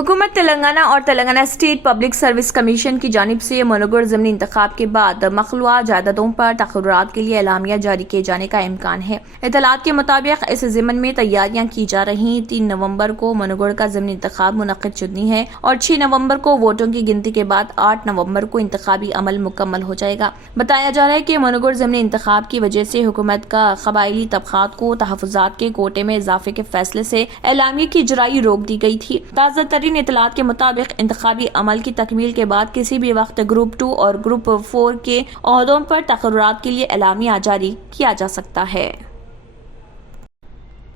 हुकूमत तेलंगाना और Telangana state public service commission की जानिब से मनोगढ़ ज़मीनी इंतखाब के बाद मखलूआ जायदादों पर तक़र्रुरात के लिए एलामिया जारी किए जाने का इम्कान है। इत्तलात के मुताबिक इस ज़िम्मन में तैयारियां की जा रही। 3 नवंबर को मनोगढ़ का ज़मीनी इंतखाब मुनक़्क़िद चुननी है और 6 नवंबर को वोटों की गिनती के बाद 8 नवंबर को इंतखाबी अमल मुकम्मल हो जाएगा। बताया जा रहा है कि मनोगढ़ ज़मीनी इंतखाब की वजह से हुकूमत का क़बाइली तबक़ात को तहफ़्फ़ुज़ात के कोटे में इजाफे के फैसले से एलामिया की इजराई रोक दी गई थी। ताज़ा तरीन इत्तलात के मुताबिक इंतखाबी अमल की तकमील के बाद किसी भी वक्त ग्रुप 2 और ग्रुप 4 के ओहदों पर तक़र्रुरात के लिए एलामिया जारी किया जा सकता है।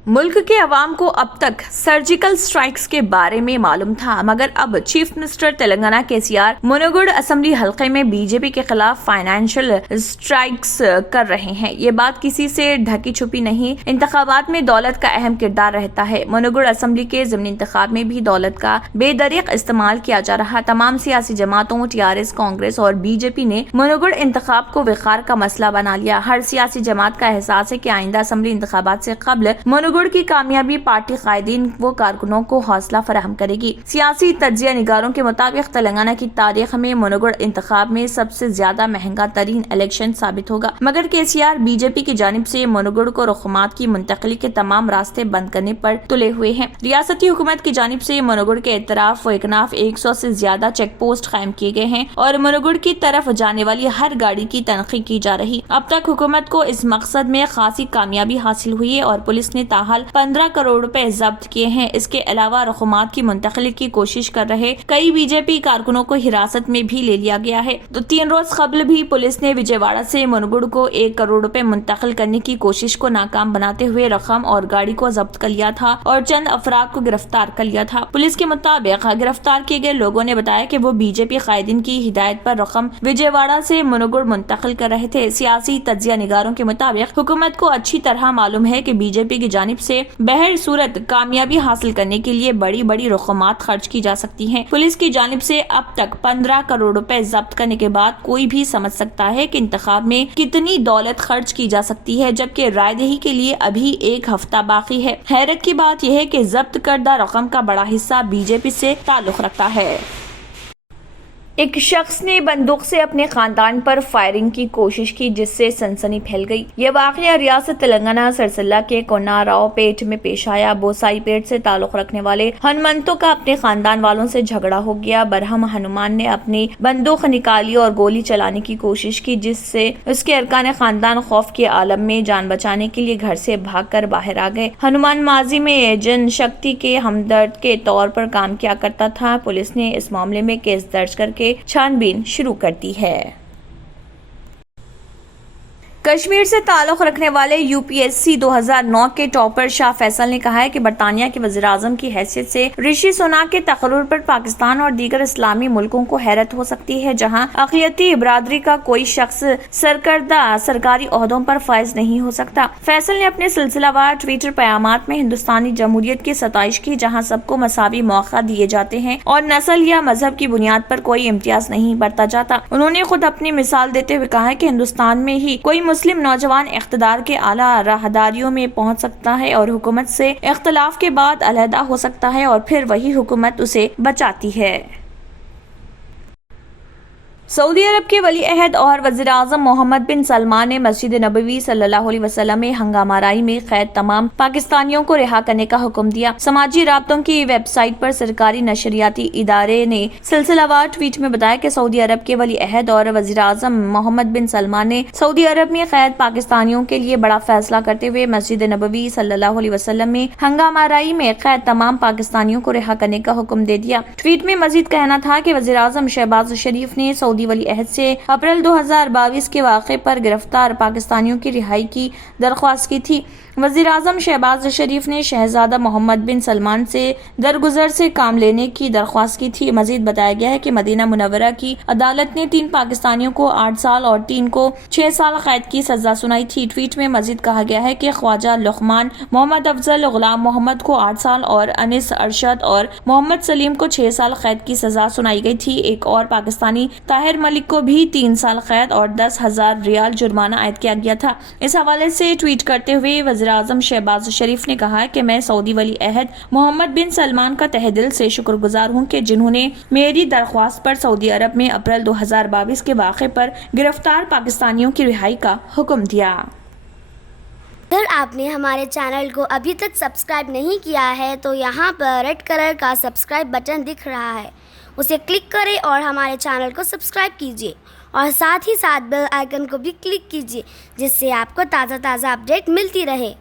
मुल्क के अवाम को अब तक सर्जिकल स्ट्राइक्स के बारे में मालूम था, मगर अब चीफ मिनिस्टर तेलंगाना केसीआर मनोगढ़ असेंबली हल्के में बीजेपी के खिलाफ फाइनेंशियल स्ट्राइक्स कर रहे हैं। ये बात किसी से ढकी छुपी नहीं। इंतखाबात में दौलत का अहम किरदार रहता है। मनोगढ़ असेंबली के ज़मीनी इंतखाब में भी दौलत का बेदरीक इस्तेमाल किया जा रहा। तमाम सियासी जमातों टीआरएस, कांग्रेस और बीजेपी ने मनोगढ़ इंतखाब को विखार का मसला बना लिया। हर सियासी जमात का एहसास है कि आइंदा असेंबली इंतखाबात से कबल मनोगढ़ की कामयाबी पार्टी कायदीन व कारकुनों को हौसला फराहम करेगी। सियासी तज्जिया निगारों के मुताबिक तेलंगाना की तारीख में मनोगढ़ इंतखाब में सबसे ज्यादा महंगा तरीन इलेक्शन साबित होगा, मगर केसीआर बीजेपी की जानिब से मनोगढ़ को रकूमात की मुंतकली के तमाम रास्ते बंद करने पर तुले हुए हैं। रियासती हुकूमत की जानिब से मनोगढ़ के इतराफ व इकनाफ 100 से ज्यादा चेक पोस्ट कायम किए गए हैं और मनोगढ़ की तरफ जाने वाली हर गाड़ी की तनखी की जा रही। अब तक हुकूमत को इस मकसद में खासी कामयाबी हासिल हुई है और पुलिस ने ताहाल 15 करोड़ रुपए जब्त किए हैं। इसके अलावा रकूमात की मुंतकली की कोशिश कर रहे कई बीजेपी कारकुनों को हिरासत में भी ले लिया गया है। तो 3 रोज कबल भी पुलिस ने विजयवाड़ा से मनोगढ़ को 1 करोड़ रुपए मुंतकिल करने की कोशिश को नाकाम बनाते हुए रकम और गाड़ी को जब्त कर लिया था और चंद अफराद को गिरफ्तार कर लिया था। पुलिस के मुताबिक गिरफ्तार किए गए लोगों ने बताया कि वो बीजेपी कायदीन की हिदायत पर रकम विजयवाड़ा से मनोगढ़ मुंतकिल कर रहे थे। सियासी तज्जिया निगारों के मुताबिक हुकूमत को अच्छी तरह मालूम है कि बीजेपी की जानिब से बहर सूरत कामयाबी हासिल करने के लिए बड़ी बड़ी रकमात खर्च की जा सकती हैं। पुलिस की जानिब से अब तक 15 करोड़ रुपए जब्त करने के बाद कोई भी समझ सकता है कि इंतखाब में कितनी दौलत खर्च की जा सकती है, जबकि रायदही के लिए अभी 1 हफ्ता बाकी है। हैरत की बात यह है कि जब्त करदा रकम का बड़ा हिस्सा बीजेपी से ताल्लुक रखता है। एक शख्स ने बंदूक से अपने खानदान पर फायरिंग की कोशिश की, जिससे सनसनी फैल गई। यह वाकया रियासत तेलंगाना सरसल्ला के कोनाराव पेट में पेश आया। बोसाई पेट से ताल्लुक रखने वाले हनुमंतों का अपने खानदान वालों से झगड़ा हो गया। बरहम हनुमान ने अपनी बंदूक निकाली और गोली चलाने की कोशिश की, जिससे उसके अरकान खानदान खौफ के आलम में जान बचाने के लिए घर से भागकर बाहर आ गए। हनुमान माजी में जन शक्ति के हमदर्द के तौर पर काम किया करता था। पुलिस ने इस मामले में केस दर्ज करके छानबीन शुरू कर दी है। कश्मीर से ताल्लुक रखने वाले यूपीएससी 2009 के टॉपर शाह फैसल ने कहा है कि बरतानिया के वज़ीर आज़म की हैसियत से ऋषि सुनाक के तकर्रुर पर पाकिस्तान और दीगर इस्लामी मुल्कों को हैरत हो सकती है, जहां अक़लियती बिरादरी का कोई शख्स सरकर्दा सरकारी ओहदों पर फायज नहीं हो सकता। फैसल ने अपने सिलसिलावार ट्विटर पयामात में हिंदुस्तानी जमहूरियत की सताइश की, जहाँ सबको मसावी मौका दिए जाते हैं और नस्ल या मजहब की बुनियाद पर कोई इम्तियाज नहीं बरता जाता। उन्होंने खुद अपनी मिसाल देते हुए कहा है कि हिंदुस्तान में ही कोई मुस्लिम नौजवान इख्तिदार के आला राहदारियों में पहुंच सकता है और हुकूमत से इख्तिलाफ के बाद अलहदा हो सकता है और फिर वही हुकूमत उसे बचाती है। सऊदी अरब के वली अहद और वज़ीर आज़म मोहम्मद बिन सलमान ने मस्जिद नबवी सल्लल्लाहु अलैहि वसल्लम में हंगामाराई में कैद तमाम पाकिस्तानियों को रिहा करने का हुक्म दिया। समाजी राब्तों की वेबसाइट पर सरकारी नशरियाती इदारे ने सिलसिलावार ट्वीट में बताया कि सऊदी अरब के वली अहद और वज़ीर आज़म मोहम्मद बिन सलमान ने सऊदी अरब में कैद पाकिस्तानियों के लिए बड़ा फैसला करते हुए मस्जिद नबवी सल्लल्लाहु अलैहि वसल्लम में हंगामाराई में कैद तमाम पाकिस्तानियों को रिहा करने का हुक्म दे दिया। ट्वीट में मजीद कहना था कि वज़ीर आज़म शहबाज शरीफ ने सऊदी वली अहद से अप्रैल 2022 के वाक़े पर गिरफ्तार पाकिस्तानियों की रिहाई की दरख्वास्त की थी। वज़ीर आज़म शहबाज शरीफ ने शहजादा मोहम्मद बिन सलमान से दरगुजर से काम लेने की दरख्वास्त की थी। मजीद बताया गया है कि मदीना मुनव्वरा की अदालत ने 3 पाकिस्तानियों को 8 साल और 3 को 6 साल कैद की सजा सुनाई थी। ट्वीट में मजीद कहा गया है कि ख्वाजा लुकमान, मोहम्मद अफजल, गुलाम मोहम्मद को 8 साल और अनिस अरशद और मोहम्मद सलीम को 6 साल कैद की सजा सुनाई गई थी। एक और पाकिस्तानी ताहिर طاہر ملک کو بھی 3 سال قید اور 10,000 ریال جرمانہ عائد کیا گیا تھا۔ اس حوالے سے ٹویٹ کرتے ہوئے وزیر اعظم شہباز شریف نے کہا کہ میں سعودی ولی عہد محمد بن سلمان کا تہہ دل سے شکر گزار ہوں کہ جنہوں نے میری درخواست پر سعودی عرب میں اپریل 2022 کے واقعے پر گرفتار پاکستانیوں کی رہائی کا حکم دیا۔ اگر آپ نے ہمارے چینل کو ابھی تک سبسکرائب نہیں کیا ہے تو یہاں پر ریڈ کلر کا سبسکرائب بٹن دکھ رہا ہے، اسے کلک کریں اور ہمارے چینل کو سبسکرائب کیجیے اور ساتھ ہی ساتھ بیل آئیکن کو بھی کلک کیجیے، جس سے آپ کو تازہ اپڈیٹ ملتی رہے۔